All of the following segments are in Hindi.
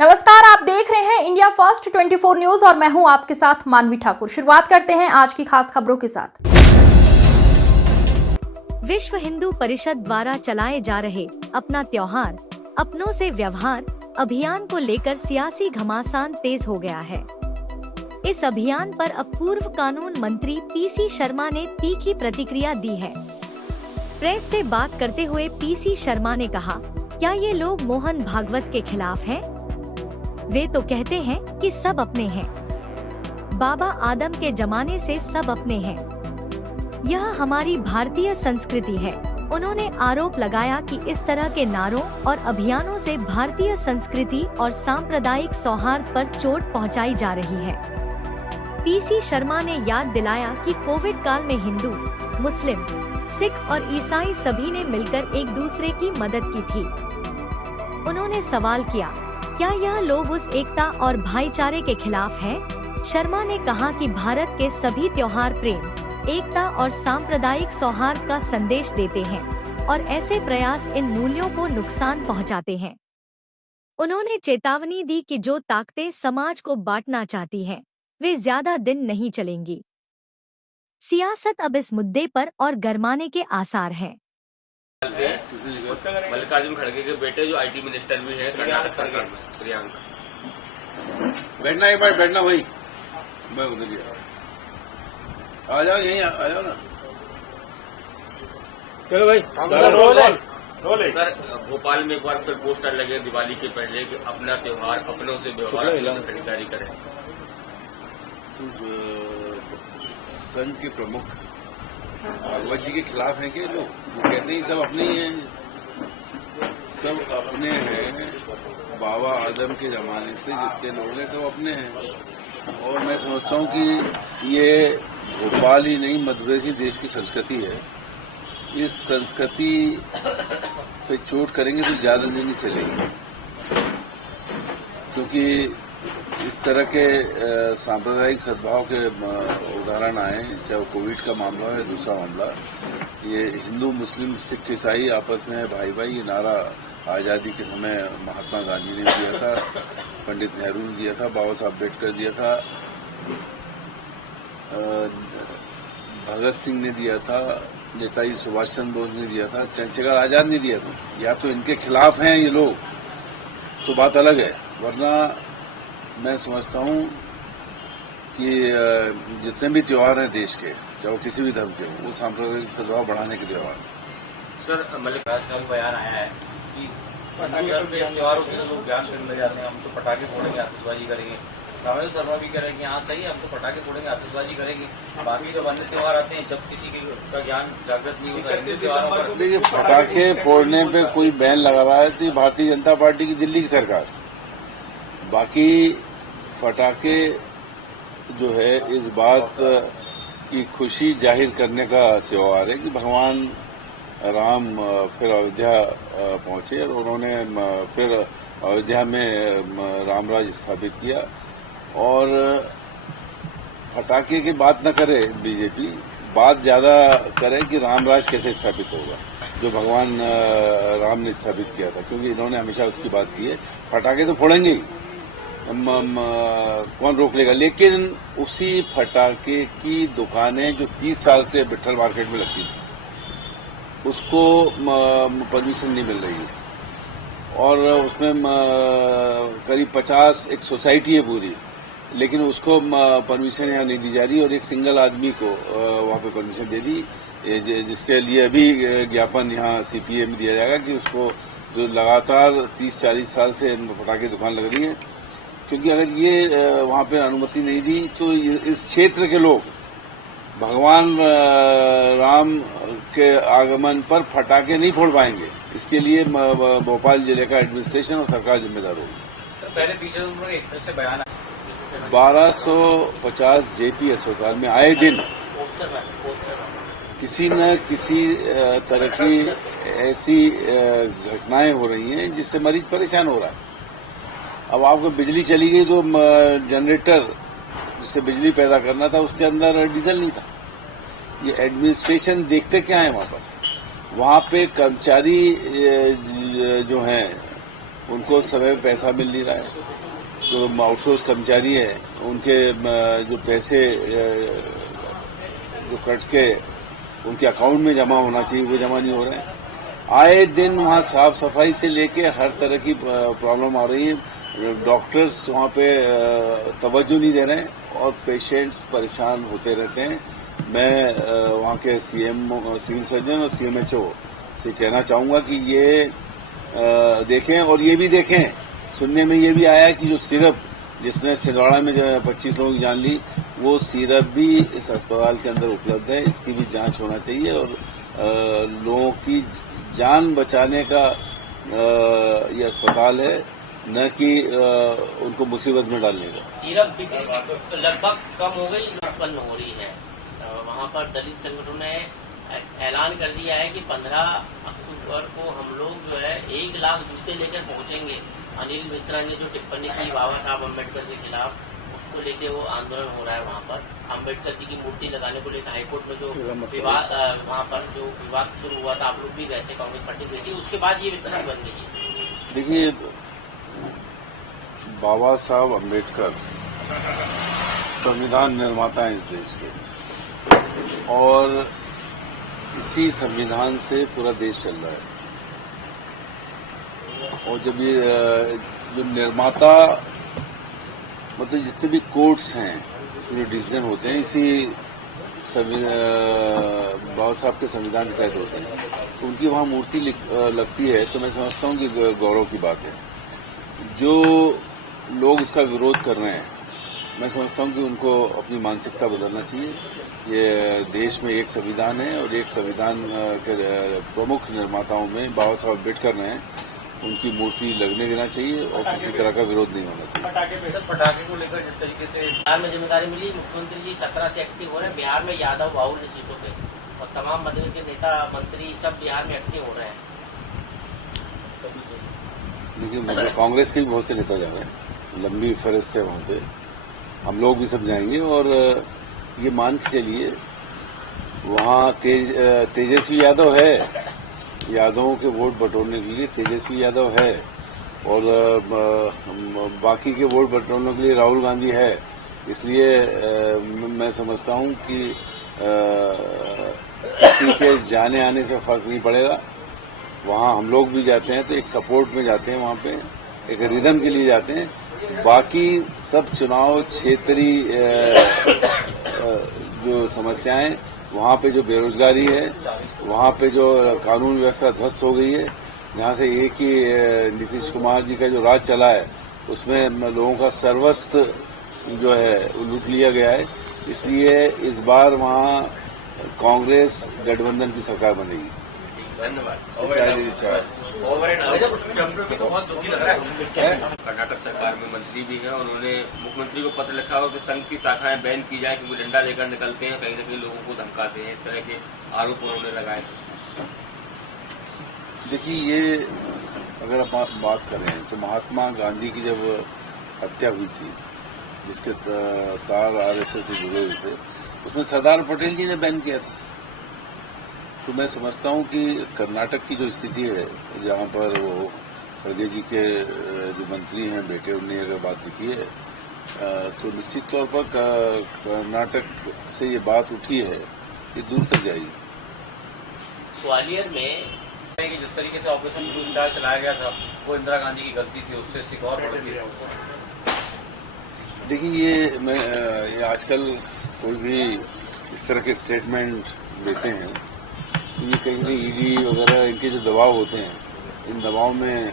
नमस्कार, आप देख रहे हैं इंडिया फर्स्ट 24 न्यूज और मैं हूं आपके साथ मानवी ठाकुर। शुरुआत करते हैं आज की खास खबरों के साथ। विश्व हिंदू परिषद द्वारा चलाए जा रहे अपना त्योहार अपनों से व्यवहार अभियान को लेकर सियासी घमासान तेज हो गया है। इस अभियान पर अब पूर्व कानून मंत्री पीसी शर्मा ने तीखी प्रतिक्रिया दी है। प्रेस से बात करते हुए पीसी शर्मा ने कहा, क्या ये लोग मोहन भागवत के खिलाफ हैं? वे तो कहते हैं कि सब अपने हैं। बाबा आदम के जमाने से सब अपने हैं। यह हमारी भारतीय संस्कृति है। उन्होंने आरोप लगाया कि इस तरह के नारों और अभियानों से भारतीय संस्कृति और सांप्रदायिक सौहार्द पर चोट पहुंचाई जा रही है। पीसी शर्मा ने याद दिलाया कि कोविड काल में हिंदू, मुस्लिम, सिख और ईसाई सभी ने मिलकर एक दूसरे की मदद की थी। उन्होंने सवाल किया, क्या यह लोग उस एकता और भाईचारे के खिलाफ हैं? शर्मा ने कहा कि भारत के सभी त्योहार प्रेम, एकता और सांप्रदायिक सौहार्द का संदेश देते हैं और ऐसे प्रयास इन मूल्यों को नुकसान पहुंचाते हैं। उन्होंने चेतावनी दी कि जो ताकतें समाज को बांटना चाहती हैं, वे ज्यादा दिन नहीं चलेंगी। सियासत अब इस मुद्दे पर और गरमाने के आसार हैं। मल्लिकार्जुन खड़गे के बेटे जो आईटी मिनिस्टर भी हैं कर्नाटक सरकार में, प्रियंक। बैठना एक बार, बैठना भाई, मैं उधर ही आ जाओ, यहीं आ जाओ ना। चलो भाई, रोल। सर, भोपाल में एक बार फिर पोस्टर लगे दिवाली के पहले कि अपना त्योहार अपनों से व्यवहार से खरीदारी करें। संघ के प्रमुख भागवत जी के खिलाफ हैं कि लोग? वो कहते हैं सब अपने ही हैं, सब अपने हैं। बाबा आदम के जमाने से जितने लोग हैं सब अपने हैं। और मैं समझता हूँ कि ये भोपाल ही नहीं, मध्य प्रदेश ही देश की संस्कृति है। इस संस्कृति पे चोट करेंगे तो ज्यादा दिन नहीं चलेगी, क्योंकि इस तरह के सांप्रदायिक सद्भाव के उदाहरण आए, चाहे वो कोविड का मामला हो या दूसरा मामला। ये हिंदू, मुस्लिम, सिख, ईसाई आपस में भाई भाई, ये नारा आज़ादी के समय महात्मा गांधी ने दिया था, पंडित नेहरू ने दिया था, बाबा साहब अम्बेडकर दिया था, भगत सिंह ने दिया था, नेताजी सुभाष चंद्र बोस ने दिया था, चंद्रशेखर आजाद ने दिया था। या तो इनके खिलाफ हैं ये लोग तो बात अलग है, वरना मैं समझता हूँ कि जितने भी त्योहार हैं देश के, चाहे वो किसी भी धर्म के हो, वो सांप्रदायिक सद्भाव बढ़ाने के त्योहार हैं। सर, मल्लिकार्जुन का बयान आया है कि हिंदू धर्म के त्योहारों के लोग ज्ञान करने जाते हैं, हम तो पटाखे फोड़ेंगे, आतिशबाजी करेंगे। रामेश्वर शर्मा भी कह रहे हैं कि हाँ सही है, हम तो पटाखे फोड़ेंगे, आतिशबाजी करेंगे। बाकी जब अन्य त्योहार आते हैं, जब किसी का ज्ञान जागृत नहीं होता हिंदू त्योहारों पर। देखिए, पटाखे फोड़ने पे कोई बैन लगा रहा है तो भारतीय जनता पार्टी की दिल्ली की सरकार। बाकी फटाके जो है इस बात की खुशी जाहिर करने का त्योहार है कि भगवान राम फिर अयोध्या पहुंचे और उन्होंने फिर अयोध्या में रामराज स्थापित किया। और फटाके की बात न करे बीजेपी, बात ज्यादा करे कि रामराज कैसे स्थापित होगा, जो भगवान राम ने स्थापित किया था, क्योंकि इन्होंने हमेशा उसकी बात की है। फटाके तो फोड़ेंगे ही, कौन रोक लेगा। लेकिन उसी फटाके की दुकानें जो 30 साल से विट्ठल मार्केट में लगती थी, उसको परमिशन नहीं मिल रही है। और उसमें करीब 50 एक सोसाइटी है पूरी, लेकिन उसको परमिशन यहाँ नहीं दी जा रही। और एक सिंगल आदमी को वहाँ पे परमिशन दे दी, जिसके लिए अभी ज्ञापन यहाँ सीपीए में दिया जाएगा कि उसको, जो लगातार 30-40 साल से फटाके दुकान लग रही है, क्योंकि अगर ये वहाँ पे अनुमति नहीं दी तो इस क्षेत्र के लोग भगवान राम के आगमन पर फटाके नहीं फोड़ पाएंगे। इसके लिए भोपाल जिले का एडमिनिस्ट्रेशन और सरकार जिम्मेदार होगी। पहले पीछे एक तरह से बयान 1250 जेपी अस्पताल में आए दिन किसी न किसी तरह की ऐसी घटनाएं हो रही हैं जिससे मरीज परेशान हो रहा है। अब आपको बिजली चली गई तो जनरेटर जिससे बिजली पैदा करना था, उसके अंदर डीजल नहीं था। ये एडमिनिस्ट्रेशन देखते क्या है वहाँ पे कर्मचारी जो हैं उनको समय पे पैसा मिल नहीं रहा है। जो आउटसोर्स कर्मचारी हैं उनके जो पैसे जो कट के उनके अकाउंट में जमा होना चाहिए वो जमा नहीं हो रहे हैं। आए दिन वहाँ साफ सफाई से लेके हर तरह की प्रॉब्लम आ रही है। डॉक्टर्स वहाँ पे तवज्जो नहीं दे रहे हैं और पेशेंट्स परेशान होते रहते हैं। मैं वहाँ के सिविल सर्जन और CMHO से कहना चाहूँगा कि ये देखें और ये भी देखें। सुनने में ये भी आया कि जो सिरप जिसने छिंदवाड़ा में जो 25 लोगों की जान ली, वो सिरप भी इस अस्पताल के अंदर उपलब्ध है। इसकी भी जांच होना चाहिए और लोगों की जान बचाने का ये अस्पताल है, न कि उनको मुसीबत में डालने का। सिरप बिक्री लगभग कम हो गई, उत्पन्न हो रही है। वहाँ पर दलित संगठनों ने ऐलान कर दिया है कि 15 अक्टूबर को हम लोग जो है 1 लाख जूते लेकर पहुँचेंगे। अनिल मिश्रा ने जो टिप्पणी की बाबा साहब अम्बेडकर के खिलाफ, उसको लेके वो आंदोलन हो रहा है। वहाँ पर अम्बेडकर जी की मूर्ति लगाने को लेकर हाईकोर्ट में जो विवाद वहाँ पर जो विवाद शुरू हुआ था, आप लोग भी गए थे, कांग्रेस पार्टी गई थी, उसके बाद ये स्थिति बन गई है। देखिए, बाबा साहब अम्बेडकर संविधान निर्माता हैं इस देश के और इसी संविधान से पूरा देश चल रहा है। और जब ये जो निर्माता मतलब जितने भी कोर्ट्स हैं जो डिसीजन होते हैं इसी बाबा साहब के संविधान के तहत होते हैं, तो उनकी वहाँ मूर्ति लगती है तो मैं समझता हूँ कि गौरव की बात है। जो लोग इसका विरोध कर रहे हैं, मैं समझता हूँ कि उनको अपनी मानसिकता बदलना चाहिए। ये देश में एक संविधान है और एक संविधान के प्रमुख निर्माताओं में बाबा साहब अम्बेडकर हैं, उनकी मूर्ति लगने देना चाहिए और किसी तरह का विरोध नहीं होना चाहिए। पटाखे को लेकर जिस तरीके से बिहार में जिम्मेदारी मिली, मुख्यमंत्री जी 17 से एक्टिव हो रहे हैं। बिहार में यादव बाहुल्य सीटों पे और तमाम मधेश के नेता मंत्री सब बिहार में एक्टिव हो रहे हैं। देखिए, मतलब कांग्रेस के भी बहुत से नेता जा रहे हैं, लंबी फहरिस्त है वहाँ पे। हम लोग भी सब जाएंगे और ये मान के चलिए वहाँ तेजस्वी यादव है, यादवों के वोट बटोरने के लिए तेजस्वी यादव है और बाकी के वोट बटोरने के लिए राहुल गांधी है। इसलिए मैं समझता हूँ कि किसी के जाने आने से फर्क नहीं पड़ेगा। वहाँ हम लोग भी जाते हैं तो एक सपोर्ट में जाते हैं, वहाँ पे एक रिदम के लिए जाते हैं। बाकी सब चुनाव क्षेत्रीय जो समस्याएं, वहाँ पे जो बेरोजगारी है, वहाँ पे जो कानून व्यवस्था ध्वस्त हो गई है, जहाँ से एक ही नीतीश कुमार जी का जो राज चला है उसमें लोगों का सर्वस्व जो है वो लूट लिया गया है। इसलिए इस बार वहाँ कांग्रेस गठबंधन की सरकार बनेगी। बहुत दुखी लग रहा है। कर्नाटक सरकार में मंत्री भी हैं, उन्होंने मुख्यमंत्री को पत्र लिखा हो कि संघ की शाखाएं बैन की जाए क्योंकि डंडा लेकर निकलते हैं, कहीं न कहीं लोगों को धमकाते हैं। इस तरह के आरोप उन्होंने लगाए। देखिए, ये अगर आप बात करें तो महात्मा गांधी की जब हत्या हुई थी, जिसके तार RSS से जुड़े हुए थे, उसमें सरदार पटेल जी ने बैन किया था। तो मैं समझता हूँ कि कर्नाटक की जो स्थिति है, जहाँ पर वो खड़गे जी के जो मंत्री हैं बेटे, उन्होंने अगर बात लिखी है, तो निश्चित तौर पर कर्नाटक से ये बात उठी है, ये दूर तक जाएगी। ग्वालियर में कि जिस तरीके से ऑपरेशन ब्लू स्टार चलाया गया था वो इंदिरा गांधी की गलती थी, उससे सिख और बढ़ गई। देखिए, ये आजकल कोई भी इस तरह के स्टेटमेंट देते हैं तो ये कहीं ना ED वगैरह इनके जो दबाव होते हैं, इन दबाव में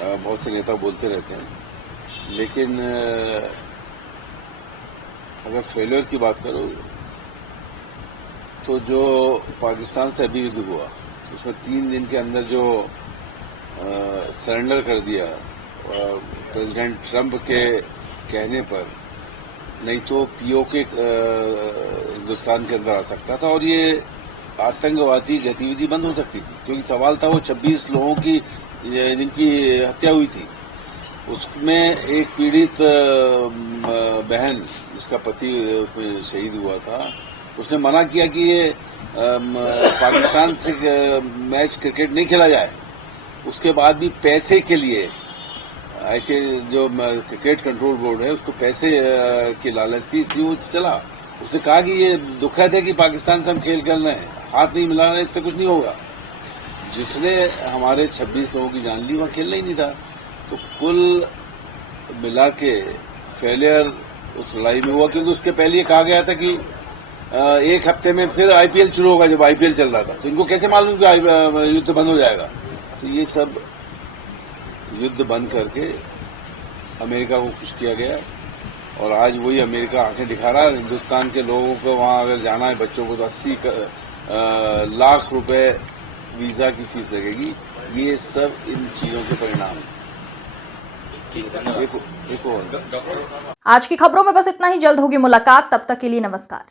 बहुत से नेता बोलते रहते हैं। लेकिन अगर फेलियर की बात करो तो जो पाकिस्तान से अभी युद्ध हुआ उसमें 3 दिन के अंदर जो सरेंडर कर दिया प्रेसिडेंट ट्रंप के कहने पर, नहीं तो POK हिंदुस्तान के अंदर आ सकता था और ये आतंकवादी गतिविधि बंद हो सकती थी। क्योंकि सवाल था वो 26 लोगों की जिनकी हत्या हुई थी, उसमें एक पीड़ित बहन जिसका पति उसमें शहीद हुआ था, उसने मना किया कि ये पाकिस्तान से मैच क्रिकेट नहीं खेला जाए। उसके बाद भी पैसे के लिए ऐसे जो क्रिकेट कंट्रोल बोर्ड है उसको पैसे की लालच थी, इसलिए वो चला। उसने कहा कि ये दुखद है कि पाकिस्तान से हम खेल कर रहे हैं, हाथ नहीं मिला रहे, इससे कुछ नहीं होगा। जिसने हमारे 26 लोगों की जान ली वहाँ खेलना ही नहीं था। तो कुल मिला के फेलियर उस लड़ाई में हुआ, क्योंकि उसके पहले ये कहा गया था कि एक हफ्ते में फिर आईपीएल शुरू होगा, जब आईपीएल चल रहा था। तो इनको कैसे मालूम कि युद्ध बंद हो जाएगा। तो ये सब युद्ध बंद करके अमेरिका को खुश किया गया, और आज वही अमेरिका आंखें दिखा रहा है। हिंदुस्तान के लोगों को वहाँ अगर जाना है बच्चों को तो 80 लाख रुपए वीजा की फीस लगेगी। ये सब इन चीजों के परिणाम हैं। एक और आज की खबरों में बस इतना ही। जल्द होगी मुलाकात, तब तक के लिए नमस्कार।